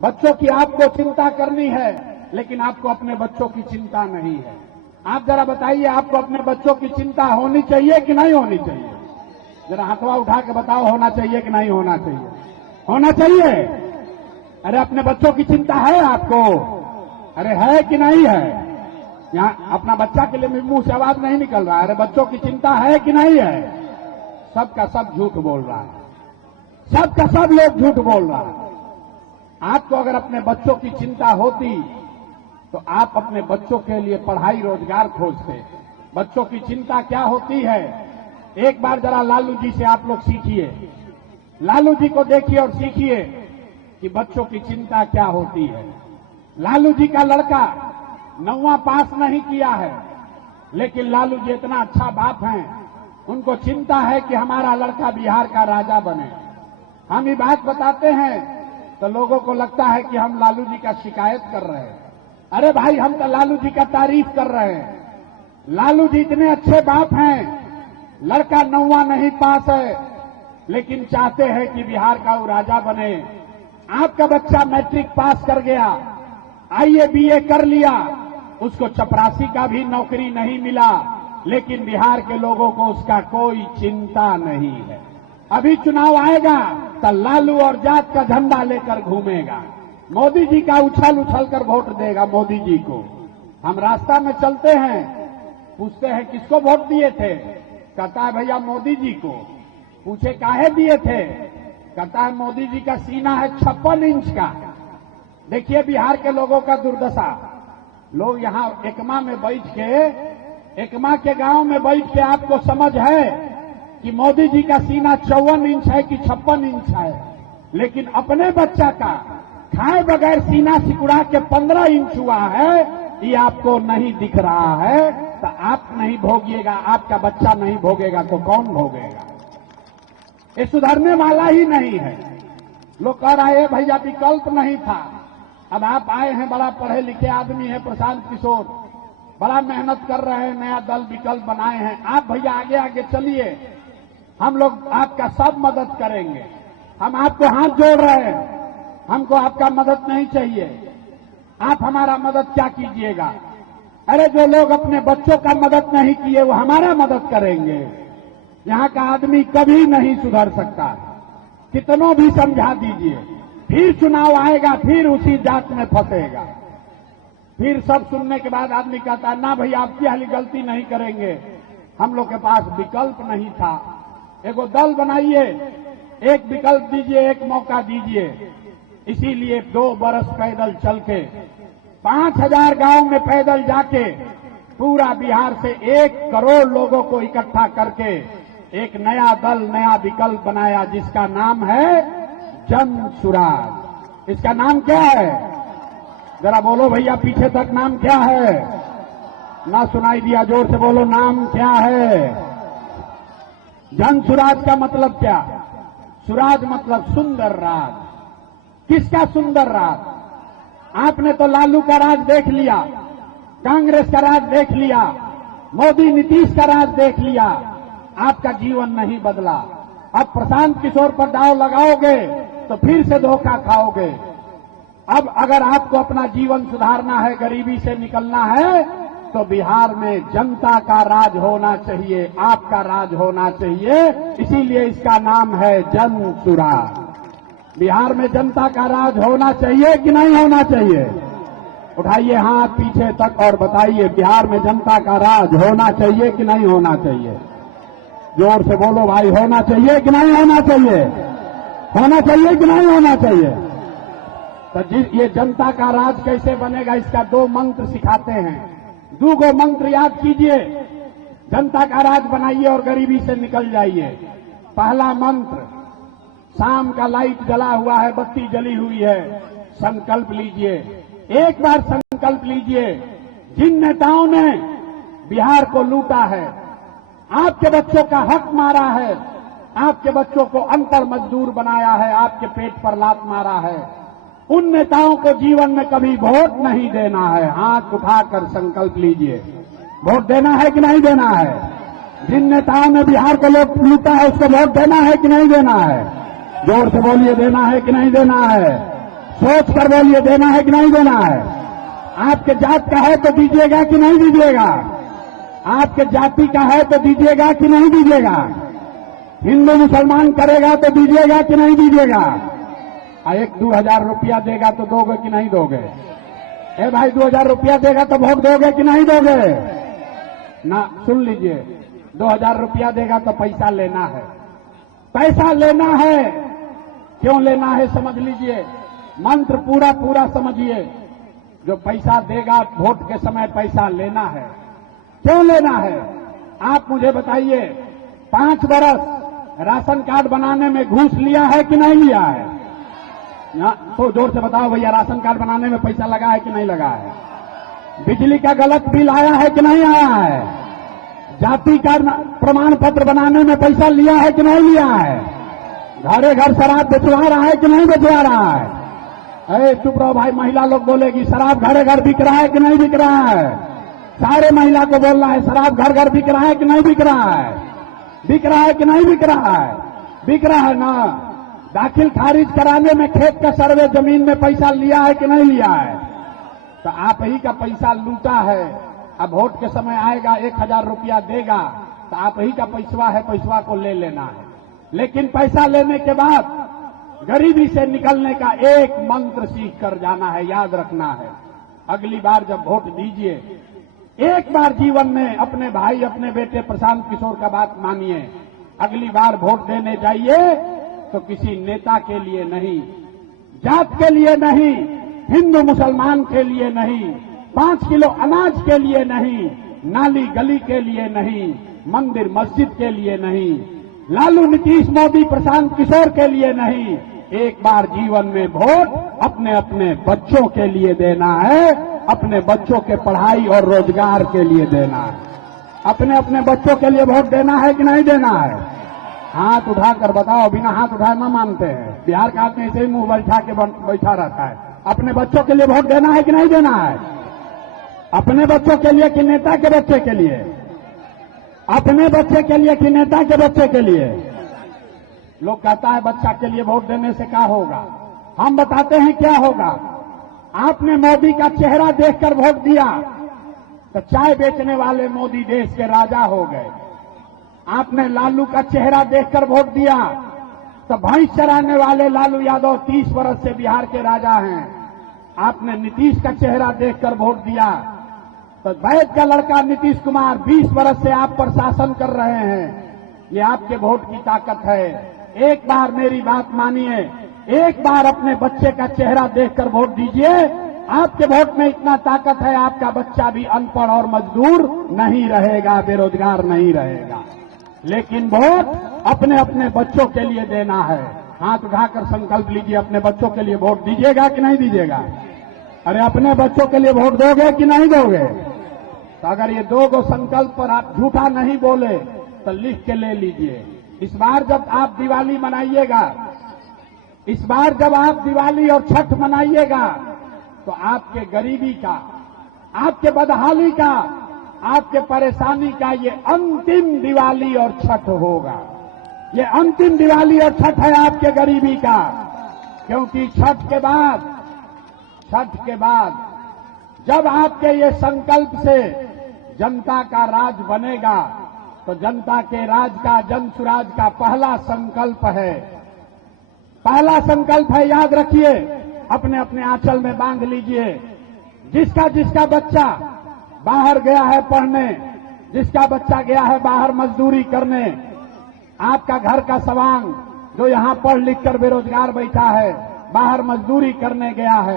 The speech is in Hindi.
बच्चों की आपको चिंता करनी है, लेकिन आपको अपने बच्चों की चिंता नहीं है। आप जरा बताइए, आपको अपने बच्चों की चिंता होनी चाहिए कि नहीं होनी चाहिए? जरा हाथवा उठा के बताओ, होना चाहिए कि नहीं होना चाहिए? होना चाहिए। अरे अपने बच्चों की चिंता है आपको? अरे है कि नहीं है? यहाँ अपना बच्चा के लिए मुंह से आवाज नहीं निकल रहा है। अरे बच्चों की चिंता है कि नहीं है? सबका सब झूठ बोल रहा है, सबका सब लोग झूठ बोल रहा है। आपको अगर अपने बच्चों की चिंता होती तो आप अपने बच्चों के लिए पढ़ाई रोजगार खोजते। बच्चों की चिंता क्या होती है, एक बार जरा लालू जी से आप लोग सीखिए। लालू जी को देखिए और सीखिए कि बच्चों की चिंता क्या होती है। लालू जी का लड़का 9वां पास नहीं किया है, लेकिन लालू जी इतना अच्छा बाप हैं, उनको चिंता है कि हमारा लड़का बिहार का राजा बने। हम ये बात बताते हैं तो लोगों को लगता है कि हम लालू जी का शिकायत कर रहे हैं। अरे भाई, हम तो लालू जी का तारीफ कर रहे हैं। लालू जी इतने अच्छे बाप हैं, लड़का 9वां नहीं पास है, लेकिन चाहते हैं कि बिहार का वो राजा बने। आपका बच्चा मैट्रिक पास कर गया, आईए बीए कर लिया, उसको चपरासी का भी नौकरी नहीं मिला, लेकिन बिहार के लोगों को उसका कोई चिंता नहीं है। अभी चुनाव आएगा तो लालू और जात का झंडा लेकर घूमेगा, मोदी जी का उछल उछल कर वोट देगा मोदी जी को। हम रास्ता में चलते हैं, पूछते हैं किसको वोट दिए थे, कहता है भैया मोदी जी को। पूछे काहे दिए थे, कहता है मोदी जी का सीना है 56 इंच का। देखिए बिहार के लोगों का दुर्दशा। लोग यहाँ एकमा में बैठ के, एकमा के गांव में बैठ के आपको समझ है कि मोदी जी का सीना 54 इंच है कि 56 इंच है, लेकिन अपने बच्चा का खाए बगैर सीना सिकुड़ा के 15 इंच हुआ है, ये आपको नहीं दिख रहा है। तो आप नहीं भोगिएगा, आपका बच्चा नहीं भोगेगा तो कौन भोगेगा? ये सुधरने वाला ही नहीं है। लोग कह रहे हैं भैया विकल्प नहीं था। अब आप आए हैं, बड़ा पढ़े लिखे आदमी है प्रशांत किशोर, बड़ा मेहनत कर रहे हैं, नया दल विकल्प बनाए हैं। आप भैया आगे आगे चलिए, हम लोग आपका सब मदद करेंगे। हम आपको हाथ जोड़ रहे हैं, हमको आपका मदद नहीं चाहिए। आप हमारा मदद क्या कीजिएगा? अरे जो लोग अपने बच्चों का मदद नहीं किए वो हमारा मदद करेंगे। यहाँ का आदमी कभी नहीं सुधर सकता, कितनों भी समझा दीजिए, फिर चुनाव आएगा, फिर उसी जात में फंसेगा। फिर सब सुनने के बाद आदमी कहता है ना भैया आपकी हाली गलती नहीं करेंगे, हम लोग के पास विकल्प नहीं था। एगो दल बनाइए, एक विकल्प दीजिए, एक मौका दीजिए। इसीलिए 2 बरस पैदल चल के 5000 गांव में पैदल जाके पूरा बिहार से 1 करोड़ लोगों को इकट्ठा करके एक नया दल, नया विकल्प बनाया, जिसका नाम है जन सुराज। इसका नाम क्या है? जरा बोलो भैया पीछे तक, नाम क्या है? ना सुनाई दिया, जोर से बोलो, नाम क्या है? जन सुराज का मतलब क्या? सुराज मतलब सुंदर राज। किसका सुंदर राज? आपने तो लालू का राज देख लिया, कांग्रेस का राज देख लिया, मोदी नीतीश का राज देख लिया, आपका जीवन नहीं बदला। अब प्रशांत किशोर पर दांव लगाओगे तो फिर से धोखा खाओगे। अब अगर आपको अपना जीवन सुधारना है, गरीबी से निकलना है, तो बिहार में जनता का राज होना चाहिए, आपका राज होना चाहिए। इसीलिए इसका नाम है जन सुराज। बिहार में जनता का राज होना चाहिए कि नहीं होना चाहिए? उठाइए हाथ पीछे तक और बताइए, बिहार में जनता का राज होना चाहिए कि नहीं होना चाहिए? जोर से बोलो भाई, होना चाहिए कि नहीं होना चाहिए? होना चाहिए कि नहीं होना चाहिए? तो ये जनता का राज कैसे बनेगा, इसका 2 मंत्र सिखाते हैं। 2 मंत्र याद कीजिए, जनता का राज बनाइए और गरीबी से निकल जाइए। पहला मंत्र, शाम का लाइट जला हुआ है, बत्ती जली हुई है, संकल्प लीजिए, एक बार संकल्प लीजिए, जिन नेताओं ने बिहार को लूटा है, आपके बच्चों का हक मारा है, आपके बच्चों को अंतर मजदूर बनाया है, आपके पेट पर लात मारा है, उन नेताओं को जीवन में कभी वोट नहीं देना है। हाथ उठाकर संकल्प लीजिए, वोट देना है कि नहीं देना है? जिन नेताओं ने बिहार को लोग लूटा है उसको वोट देना है कि नहीं देना है? जोर से बोलिए, देना है कि नहीं देना है? सोच कर बोलिए, देना है कि नहीं देना है? आपके जात का है तो दीजिएगा कि नहीं दीजिएगा? आपके जाति का है तो दीजिएगा कि नहीं दीजिएगा? हिंदू मुसलमान करेगा तो दीजिएगा कि नहीं दीजिएगा? 1-2 हजार रुपया देगा तो दोगे कि नहीं दोगे? ए भाई, 2 हजार रुपया देगा तो वोट दोगे कि नहीं दोगे? ना, सुन लीजिए, 2 हजार रुपया देगा तो पैसा लेना है। पैसा लेना है, क्यों लेना है समझ लीजिए, मंत्र पूरा पूरा समझिए। जो पैसा देगा वोट के समय पैसा लेना है। क्यों लेना है आप मुझे बताइए। 5 बरस राशन कार्ड बनाने में घूस लिया है कि नहीं लिया है? तो जोर से बताओ भैया, राशन कार्ड बनाने में पैसा लगा है कि नहीं लगा है? बिजली का गलत बिल आया है कि नहीं आया है? जाति का प्रमाण पत्र बनाने में पैसा लिया है कि नहीं लिया है? घरे घर शराब बेचवा रहा है कि नहीं बेचवा रहा है? अरे चुप रहो भाई, महिला लोग बोलेगी शराब घरे घर बिक रहा है कि नहीं बिक रहा है? सारे महिला को बोलना है, शराब घर घर बिक रहा है कि नहीं बिक रहा है? बिक रहा है कि नहीं बिक रहा है? बिक रहा है ना। दाखिल खारिज कराने में खेत का सर्वे जमीन में पैसा लिया है कि नहीं लिया है? तो आप ही का पैसा लूटा है। अब वोट के समय आएगा, 1 हजार रुपया देगा तो आप ही का पैसवा है, पैसवा को ले लेना है। लेकिन पैसा लेने के बाद गरीबी से निकलने का एक मंत्र सीख कर जाना है, याद रखना है। अगली बार जब वोट दीजिए, एक बार जीवन में अपने भाई, अपने बेटे प्रशांत किशोर का बात मानिए। अगली बार वोट देने जाइए तो किसी नेता के लिए नहीं, जात के लिए नहीं, हिंदू मुसलमान के लिए नहीं, 5 किलो अनाज के लिए नहीं, नाली गली के लिए नहीं, मंदिर मस्जिद के लिए नहीं, लालू नीतीश मोदी प्रशांत किशोर के लिए नहीं। एक बार जीवन में वोट अपने अपने बच्चों के लिए देना है, अपने बच्चों के पढ़ाई और रोजगार के लिए देना है। अपने अपने बच्चों के लिए वोट देना है कि नहीं देना है? हाथ उठाकर बताओ, बिना हाथ उठाए न मानते हैं। बिहार का आदमी ऐसे ही मुंह बैठा के बैठा रहता है। अपने बच्चों के लिए वोट देना है कि नहीं देना है? अपने बच्चों के लिए कि नेता के बच्चे के लिए? अपने बच्चे के लिए कि नेता के बच्चे के लिए? लोग कहता है बच्चा के लिए वोट देने से क्या होगा। हम बताते हैं क्या होगा। आपने मोदी का चेहरा देखकर वोट दिया तो चाय बेचने वाले मोदी देश के राजा हो गए। आपने लालू का चेहरा देखकर वोट दिया तो भैंस चराने वाले लालू यादव 30 वर्ष से बिहार के राजा हैं। आपने नीतीश का चेहरा देखकर वोट दिया तो वैद का लड़का नीतीश कुमार 20 वर्ष से आप पर शासन कर रहे हैं। ये आपके वोट की ताकत है। एक बार मेरी बात मानिए, एक बार अपने बच्चे का चेहरा देखकर वोट दीजिए। आपके वोट में इतना ताकत है, आपका बच्चा भी अनपढ़ और मजदूर नहीं रहेगा, बेरोजगार नहीं रहेगा। लेकिन वोट अपने अपने बच्चों के लिए देना है। हाथ उठाकर संकल्प लीजिए, अपने बच्चों के लिए वोट दीजिएगा कि नहीं दीजिएगा? अरे अपने बच्चों के लिए वोट दोगे कि नहीं दोगे? तो अगर ये 2 गो संकल्प पर आप झूठा नहीं बोले तो लिख के ले लीजिए। इस बार जब आप दिवाली मनाइएगा, इस बार जब आप दिवाली और छठ मनाइएगा तो आपके गरीबी का, आपके बदहाली का, आपके परेशानी का ये अंतिम दिवाली और छठ होगा। ये अंतिम दिवाली और छठ है आपके गरीबी का। क्योंकि छठ के बाद जब आपके ये संकल्प से जनता का राज बनेगा तो जनता के राज का, जन सुराज का पहला संकल्प है, पहला संकल्प है, याद रखिए। अपने अपने आंचल में बांध लीजिए। जिसका बच्चा बाहर गया है पढ़ने, जिसका बच्चा गया है बाहर मजदूरी करने, आपका घर का सवांग जो यहां पढ़ लिख कर बेरोजगार बैठा है, बाहर मजदूरी करने गया है,